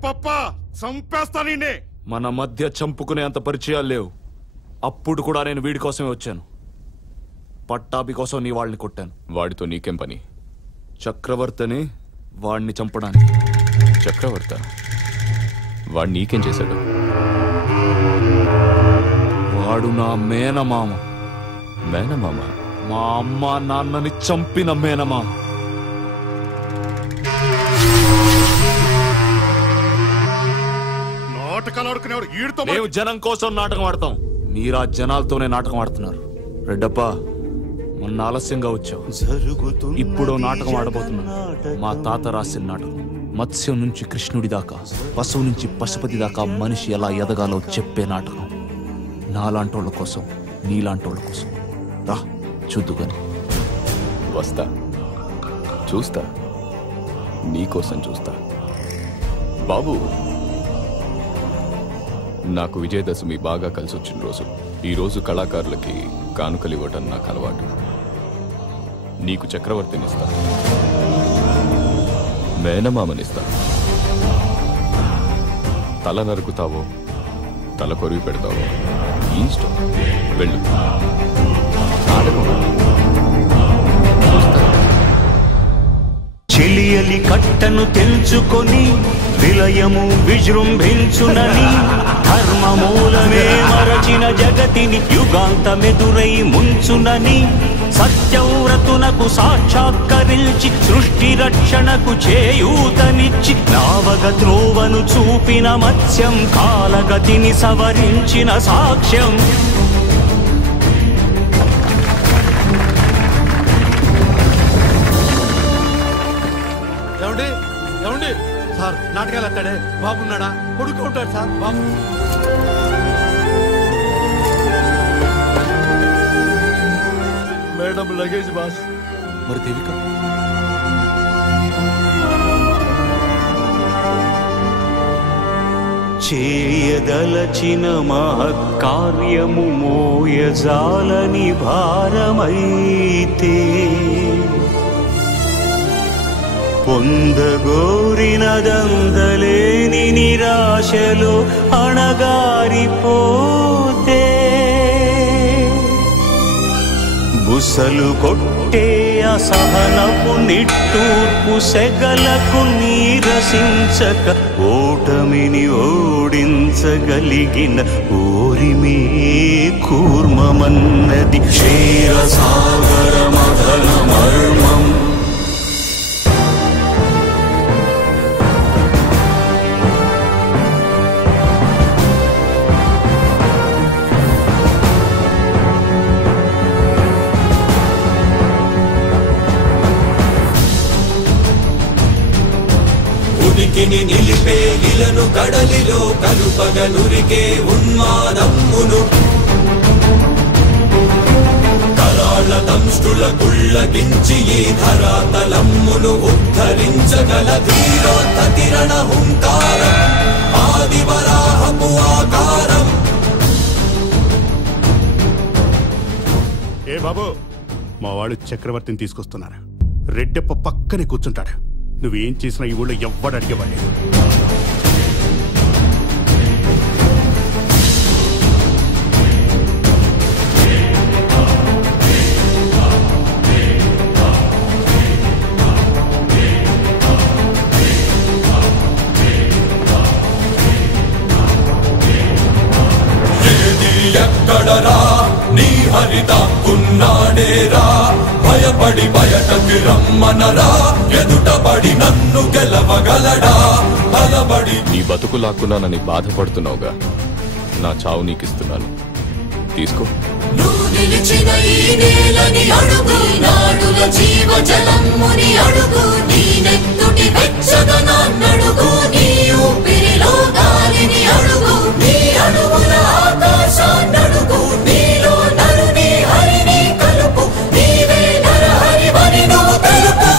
రెడ్డప్ప చంపేస్తానే. మన మధ్య చంపుకునే అంత పరిచయాలు లేవు. అప్పుడు కూడా నేను వీడి కోసమే వచ్చాను. పట్టాభి కోసం నీ వాళ్ళని కొట్టాను. వాడితో నీకేం పని? చక్రవర్తిని వాడిని చంపడానికి. చక్రవర్త వాడు నీకేం చేశాడు? వాడు నా మేనమామ. మేనమామ? మా అమ్మ నాన్నని చంపిన మేనమామ. నాటకాలు ఆడుకునేవాడు ఈడుతో. మేము జనం కోసం నాటకం ఆడతాం. మీరా జనాలతోనే నాటకం ఆడుతున్నారు. రెడ్డప్ప మొన్న ఆలస్యంగా వచ్చావు. ఇప్పుడు నాటకం ఆడబోతున్నా. మా తాత రాసిన నాటకం. మత్స్యం నుంచి కృష్ణుడి దాకా, పశువు నుంచి పశుపతి దాకా మనిషి ఎలా ఎదగాలో చెప్పే నాటకం. నాలాంటోళ్ళ కోసం, నీలాంటోళ్ళ కోసం. రా చూద్దుగాని. వస్తా, చూస్తా, నీకోసం చూస్తా. బాబు, నాకు విజయదశమి బాగా కలిసి వచ్చిన రోజు. ఈరోజు కళాకారులకి కానుకలు ఇవ్వటం నాకు అలవాటు. నీకు చక్రవర్తినిస్తా, మేనమామనిస్తా. తల నరుకుతావో తల కొరివి పెడతావో ఇష్టం. వెళ్ళు. చెలియలి కట్టను తెంచుకొని విలయము విజృంభించునని ధర్మమూలమే మరచిన జగతిని యుగాంతమెదురై ముంచునని సత్యవ్రతునకు సాక్షాత్కరించి సృష్టి రక్షణకు చేయూతనిచ్చి నావగ త్రోవను చూపిన మత్స్యం కాలగతిని సవరించిన సాక్ష్యం. ఏమండి సార్, నాటకాలు అక్కడే బాబున్నాడా? కొడుకు ఉంటాడు సార్. బాబు మేడం లగేజ్ బాస్. మరి దేవిక? చేయదలచిన మహత్కార్యము మోయజాలని భారమైతే పొందగోరినదందలేని నిరాశలో అణగారిపోతే బుసలు కొట్టే అసహనపు నిట్టూర్పు సెగలకు నీరసించక ఓటమిని ఓడించగలిగిన ఓరిమే కూర్మమన్నది క్షీరసాగర మదన మర్మం. నిలిపే ఇలను కడలిలో కలుపగనురికే ఉన్మాదమ్మును కరాళ దంష్టుల గుళ్ళగించి ఈ ధరాతలమ్మును ఉద్ధరించగల ధీరోత్త కిరణ హుంకారం ఆదివరాహపు ఆకారం. ఏ బాబు, మా వాళ్ళు చక్రవర్తిని తీసుకొస్తున్నారు. రెడ్డప్ప పక్కనే కూర్చుంటాడు. నువ్వేం చేసినా ఈ ఊళ్ళో ఎవ్వడు అడిగేవాడు. ఎక్కడరా నీ హరిత ఉన్నాడేరా భయపడి బయటకి రమ్మనరా ఎదుటబడి నన్ను గెలవగలడా బలబడి. నీ బతుకు లాక్కున్నానని బాధపడుతున్నావుగా, నా చావు నీకిస్తున్నాను, తీసుకో. నువ్వు నిలిచిన ఈ నేలని అడుగు, నాడుల జీవ జలమ్ముని అడుగు, నీ నెత్తుటి వెచ్చదనాన్నడుగు, నీ ఊపిరిలో గాలిని అడుగు, నీ అడుగుల ఆకాశాన్నడుగు, నీలో నరుని హరిని కలుపు, నీవే నరహరివని నువ్వు తెలుపు.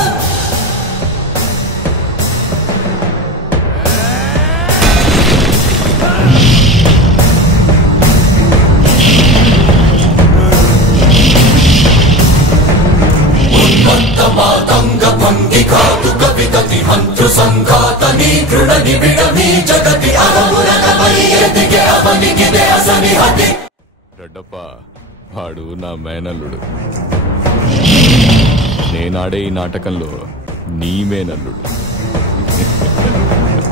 మాతంగ భంగి కాదు కవితతి హంతృ సంఘాతని దృఢ నిబిడమీ జగతి అగమునకమై ఎదిగే అవనికిదే అసనిహతి. రెడ్డప్ప వాడు నా మేనల్లుడు. నేనాడే ఈ నాటకంలో నీ మేనల్లుడు.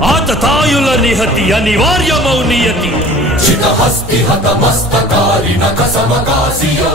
ఆతతాయుల నిహతి అనివార్యమౌ నియతి. చితహస్తి హత మస్తకారిణ కసమకాసియో